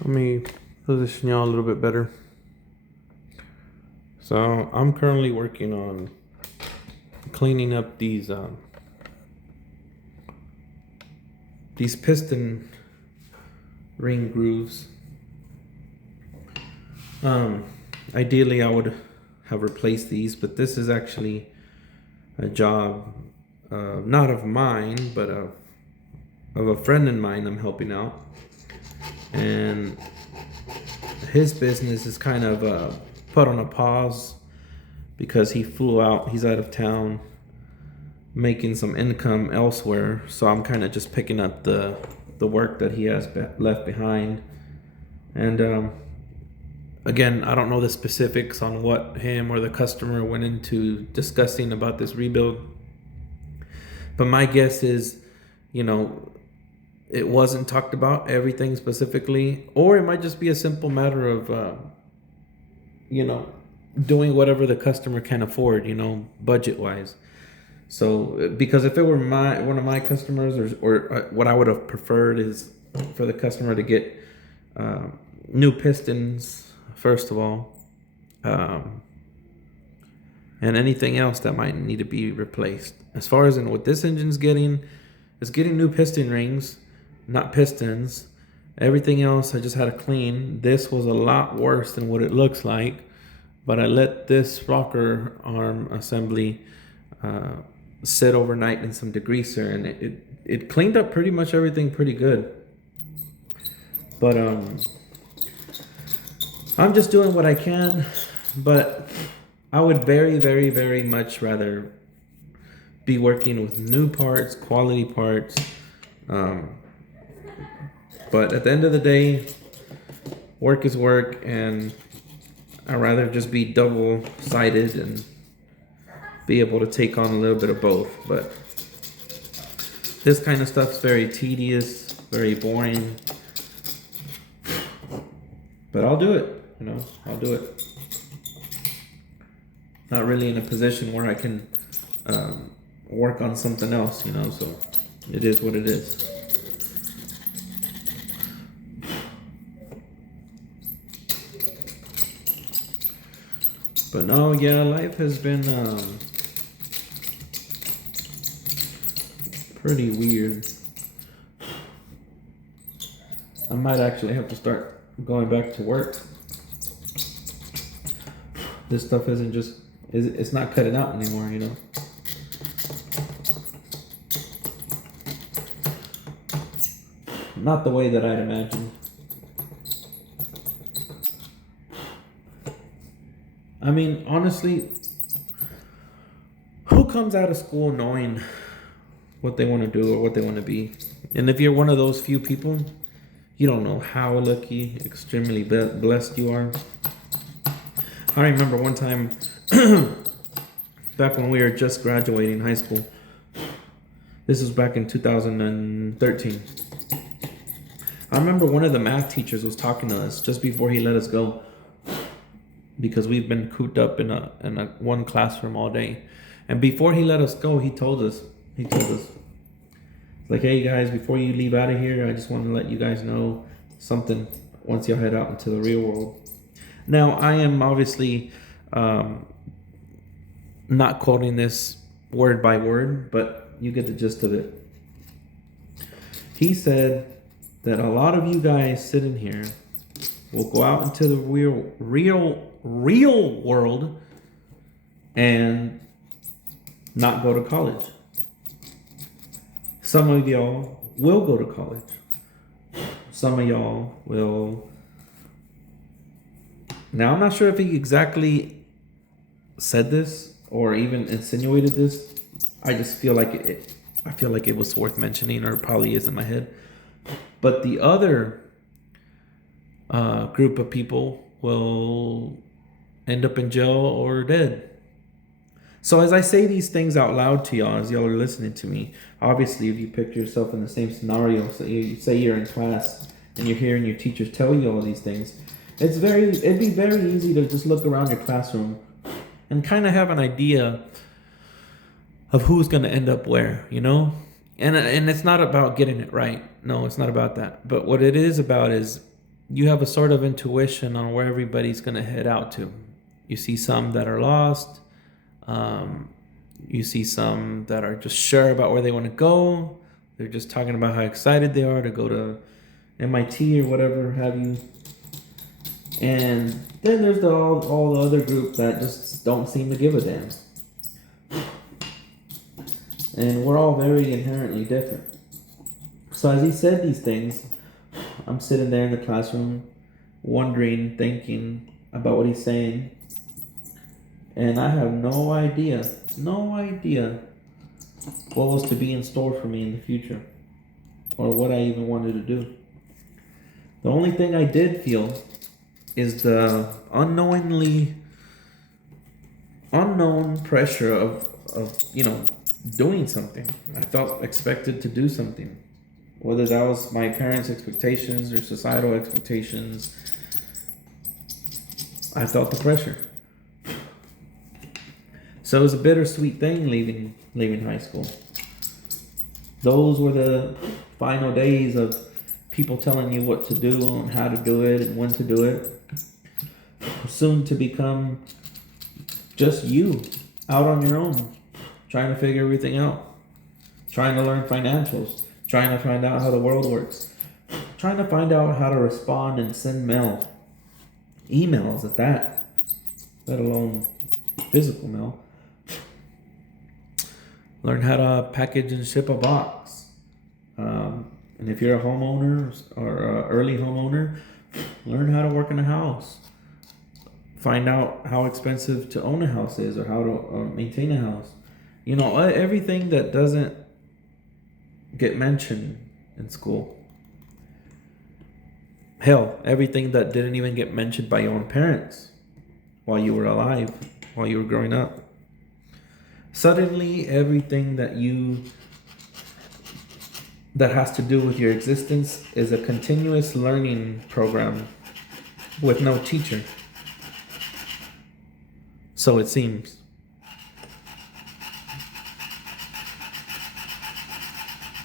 Let me position y'all a little bit better. So I'm currently working on cleaning up these piston ring grooves. Um, Ideally, I would have replaced these, but this is actually a job, not of mine, but of a friend of mine I'm helping out, and his business is kind of put on a pause because he flew out. He's out of town making some income elsewhere. So I'm kind of just picking up the work that he has left behind. And again, I don't know the specifics on what him or the customer went into discussing about this rebuild. But my guess is, you know, it wasn't talked about everything specifically, or it might just be a simple matter of, you know, doing whatever the customer can afford, you know, budget wise. So, because if it were one of my customers, or what I would have preferred is for the customer to get new pistons first of all, um, and anything else that might need to be replaced. As far as in what this engine's getting, it's getting new piston rings, not pistons. Everything else I just had to clean. This was a lot worse than what it looks like, but I let this rocker arm assembly uh, sit overnight in some degreaser, and it cleaned up pretty much everything pretty good. But I'm just doing what I can, but I would very, very, very much rather be working with new parts, quality parts. Um, but at the end of the day, work is work, and I'd rather just be double sided and be able to take on a little bit of both. But this kind of stuff's very tedious, very boring. But I'll do it, you know, I'll do it. Not really in a position where I can work on something else, you know, so it is what it is. But no, yeah, life has been pretty weird. I might actually have to start going back to work. This stuff isn't just, it's not cutting out anymore, you know. Not the way that I'd imagined. I mean, honestly, who comes out of school knowing what they want to do or what they want to be? And if you're one of those few people, you don't know how lucky, extremely blessed you are. I remember one time, back when we were just graduating high school. This was back in 2013. I remember one of the math teachers was talking to us just before he let us go, because we've been cooped up in a one classroom all day. And before he let us go, he told us, like, hey guys, before you leave out of here, I just want to let you guys know something once you head out into the real world. Now, I am obviously not quoting this word by word, but you get the gist of it. He said that a lot of you guys sitting here will go out into the real world and not go to college. Some of y'all will go to college. Some of y'all will. Now, I'm not sure if he exactly said this or even insinuated this. I just feel like it was worth mentioning, or it probably is in my head. But the other group of people will end up in jail or dead. So as I say these things out loud to y'all, as y'all are listening to me, obviously if you picture yourself in the same scenario, so you say you're in class and you're hearing your teachers tell you all these things, it'd be very easy to just look around your classroom and kind of have an idea of who's going to end up where, you know? And it's not about getting it right. No, it's not about that. But what it is about is you have a sort of intuition on where everybody's going to head out to. You see some that are lost. You see some that are just sure about where they want to go. They're just talking about how excited they are to go to MIT or whatever have you. And then there's all the other group that just don't seem to give a damn. And we're all very inherently different. So as he said these things, I'm sitting there in the classroom, wondering, thinking about what he's saying. And I have no idea what was to be in store for me in the future, or what I even wanted to do. The only thing I did feel is the unknown pressure of doing something. I felt expected to do something, whether that was my parents' expectations or societal expectations. I felt the pressure. So it was a bittersweet thing leaving high school. Those were the final days of people telling you what to do and how to do it and when to do it. Soon to become just you, out on your own, trying to figure everything out, trying to learn financials, trying to find out how the world works, trying to find out how to respond and send emails at that, let alone physical mail. Learn how to package and ship a box. And if you're a homeowner or an early homeowner, learn how to work in a house. Find out how expensive to own a house is, or how to maintain a house. Everything that doesn't get mentioned in school. Hell, everything that didn't even get mentioned by your own parents while you were alive, while you were growing up. Suddenly, everything that has to do with your existence is a continuous learning program with no teacher. So it seems.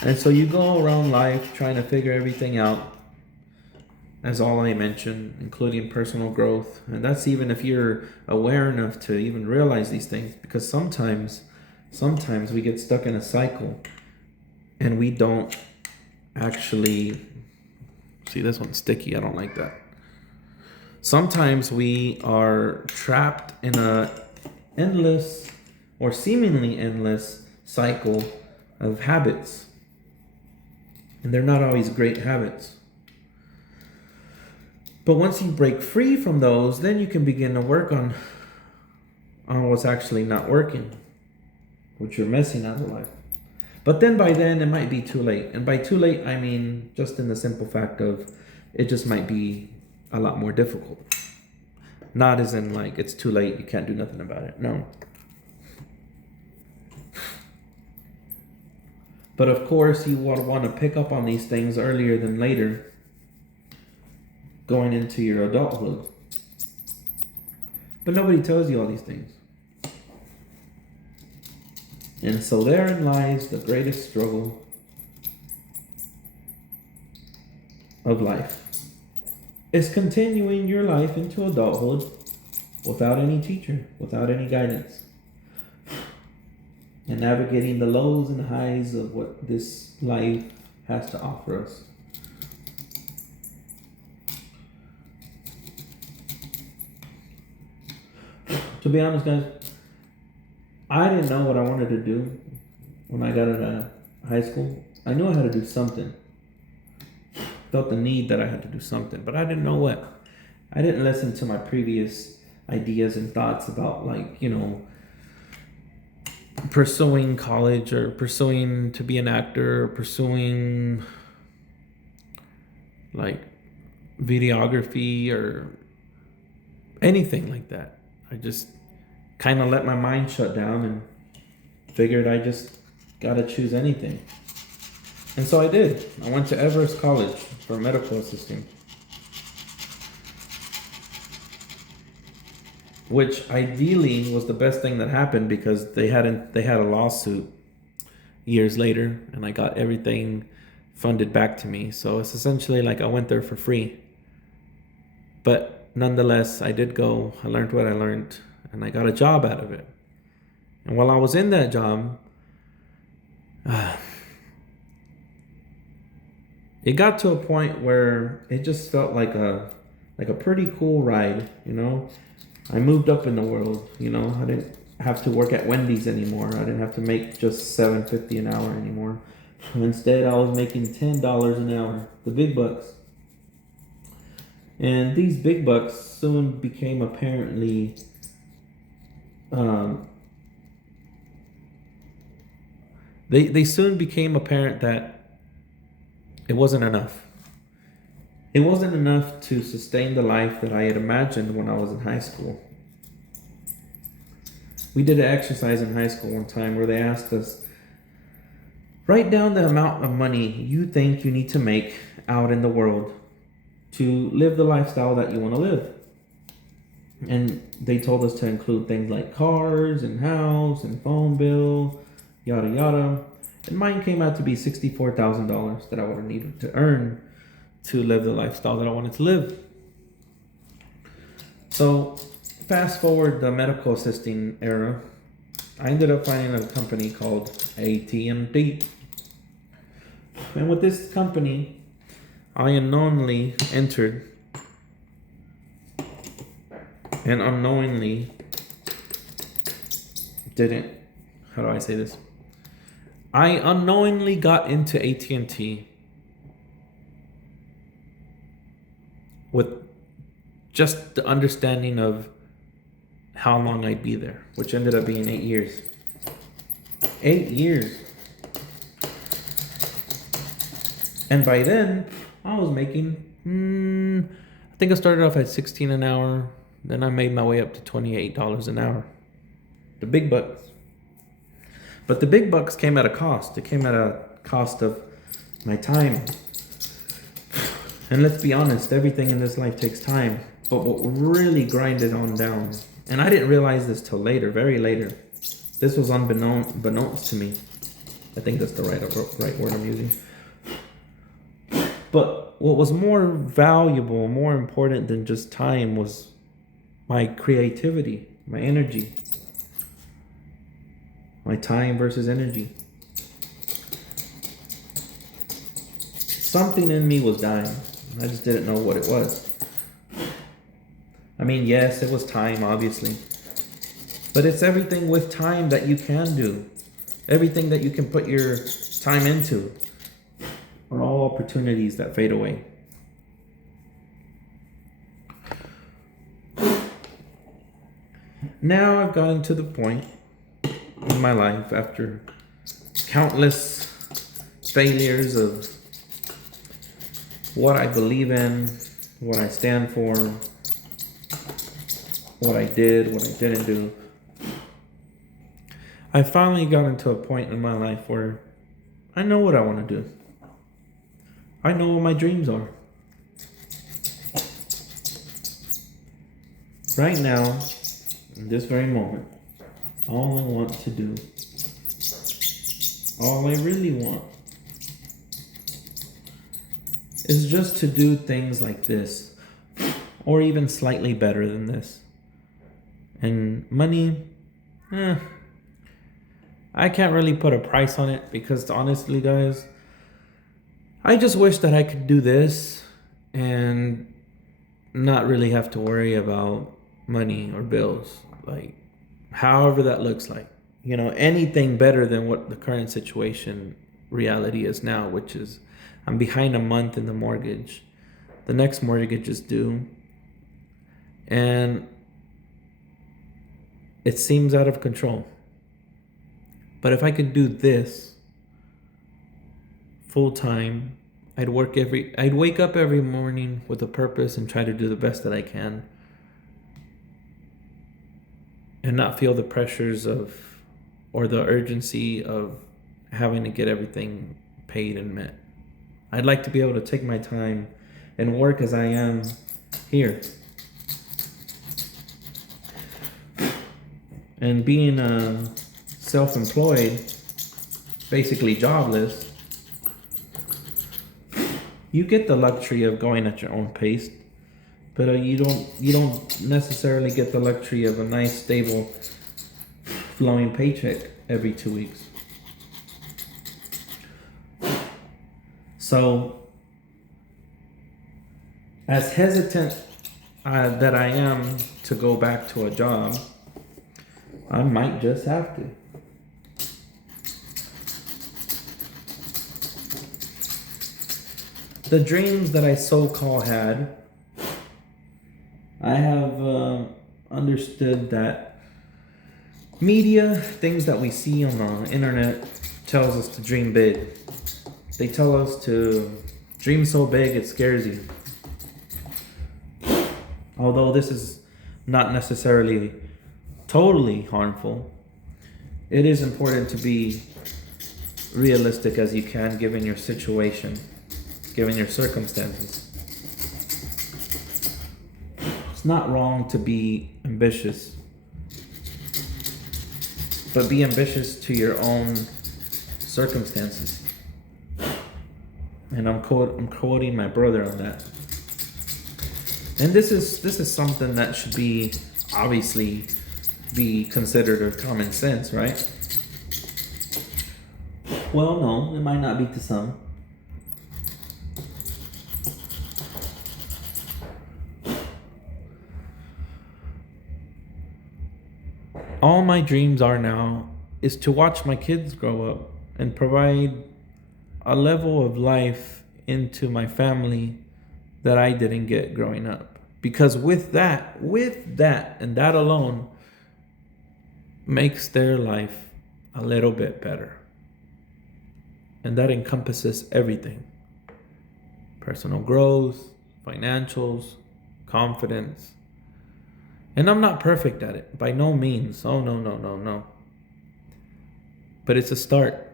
And so you go around life trying to figure everything out, as all I mentioned, including personal growth. And that's even if you're aware enough to even realize these things, because sometimes we get stuck in a cycle and we don't actually see. This one's sticky. I don't like that. Sometimes we are trapped in a endless or seemingly endless cycle of habits. And they're not always great habits. But once you break free from those, then you can begin to work on what's actually not working, what you're missing out of life. But then by then, it might be too late. And by too late, I mean just in the simple fact of it just might be a lot more difficult. Not as in like it's too late, you can't do nothing about it. No. But of course, you want to pick up on these things earlier than later, going into your adulthood. But nobody tells you all these things. And so therein lies the greatest struggle of life. Is continuing your life into adulthood without any teacher, without any guidance. And navigating the lows and highs of what this life has to offer us. To be honest, guys, I didn't know what I wanted to do when I got into high school. I knew I had to do something. Felt the need that I had to do something, but I didn't know what. I didn't listen to my previous ideas and thoughts about, like, pursuing college or pursuing to be an actor or pursuing like videography or anything like that. I just kind of let my mind shut down and figured I just gotta choose anything. And so I did. I went to Everest College for medical assisting, which ideally was the best thing that happened because they had a lawsuit years later, and I got everything funded back to me. So it's essentially like I went there for free. But nonetheless, I did go, I learned what I learned, and I got a job out of it. And while I was in that job, it got to a point where it just felt like a pretty cool ride, you know. I moved up in the world, you know. I didn't have to work at Wendy's anymore. I didn't have to make just $7.50 an hour anymore. Instead, I was making $10 an hour, the big bucks. And these big bucks soon became apparently they soon became apparent that it wasn't enough. It wasn't enough to sustain the life that I had imagined when I was in high school. We did an exercise in high school one time where they asked us, write down the amount of money you think you need to make out in the world to live the lifestyle that you want to live. And they told us to include things like cars and house and phone bill, yada yada. And mine came out to be $64,000 that I would have needed to earn to live the lifestyle that I wanted to live. So fast forward the medical assisting era, I ended up finding a company called AT&T. And with this company, I unknowingly entered and unknowingly didn't, how do I say this? I unknowingly got into AT&T with just the understanding of how long I'd be there, which ended up being 8 years. 8 years. And by then, I was making, I think I started off at $16 an hour. Then I made my way up to $28 an hour. The big bucks. But the big bucks came at a cost. It came at a cost of my time. And let's be honest, everything in this life takes time. But what really grinded on down, and I didn't realize this till later, very later. This was unbeknownst to me. I think that's the right word I'm using. But what was more valuable, more important than just time was my creativity, my energy. My time versus energy. Something in me was dying. I just didn't know what it was. I mean, yes, it was time, obviously. But it's everything with time that you can do. Everything that you can put your time into are all opportunities that fade away. Now I've gotten to the point in my life after countless failures of what I believe in, what I stand for, what I did, what I didn't do. I finally got into a point in my life where I know what I want to do. I know what my dreams are. Right now, in this very moment, all I want to do, all I really want, is just to do things like this, or even slightly better than this. And money, I can't really put a price on it because honestly, guys, I just wish that I could do this and not really have to worry about money or bills, like however that looks like. You know, anything better than what the current situation reality is now, which is I'm behind a month in the mortgage. The next mortgage is due. And it seems out of control. But if I could do this full time, I'd wake up every morning with a purpose and try to do the best that I can. And not feel the pressures of, or the urgency of having to get everything paid and met. I'd like to be able to take my time and work as I am here. And being self-employed, basically jobless, you get the luxury of going at your own pace, But you don't necessarily get the luxury of a nice, stable, flowing paycheck every 2 weeks. So, as hesitant that I am to go back to a job, I might just have to. The dreams that I so-called had, I have understood that media, things that we see on the internet, tells us to dream big. They tell us to dream so big it scares you. Although this is not necessarily totally harmful, it is important to be realistic as you can given your situation, given your circumstances. It's not wrong to be ambitious, but be ambitious to your own circumstances. And I'm quoting my brother on that. And this is something that should be obviously be considered a common sense, right? Well, no, it might not be to some. All my dreams are now is to watch my kids grow up and provide a level of life into my family that I didn't get growing up. Because with that, and that alone makes their life a little bit better. And that encompasses everything. Personal growth, financials, confidence. And I'm not perfect at it, by no means. Oh, no. But it's a start,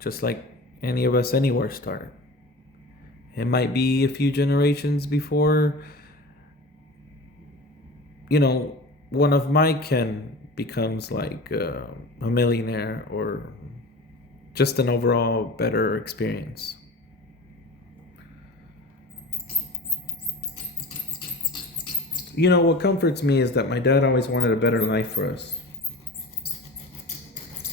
just like any of us anywhere started. It might be a few generations before, one of my kin becomes like a millionaire or just an overall better experience. What comforts me is that my dad always wanted a better life for us.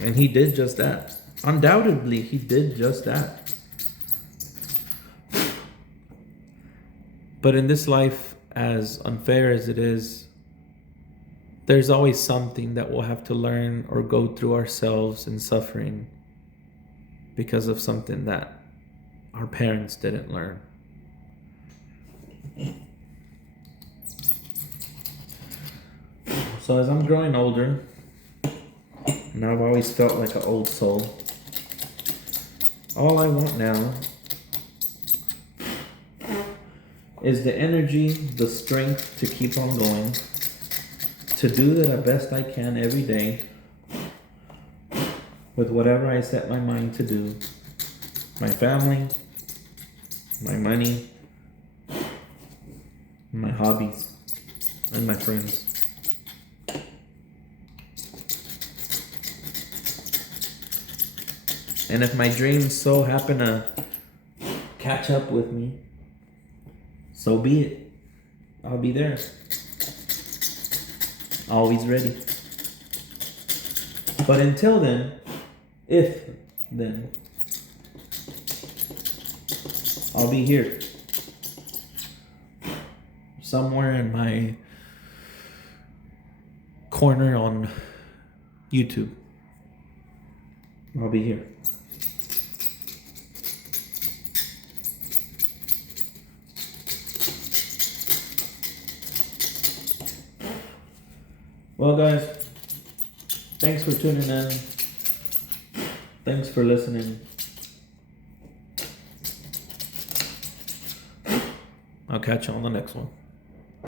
And he did just that. Undoubtedly, he did just that. But in this life, as unfair as it is, there's always something that we'll have to learn or go through ourselves in suffering because of something that our parents didn't learn. So as I'm growing older, and I've always felt like an old soul, all I want now is the energy, the strength to keep on going, to do the best I can every day with whatever I set my mind to do. My family, my money, my hobbies, and my friends. And if my dreams so happen to catch up with me, so be it. I'll be there. Always ready. But until then, I'll be here. Somewhere in my corner on YouTube. I'll be here. Well, guys, thanks for tuning in. Thanks for listening. I'll catch you on the next one.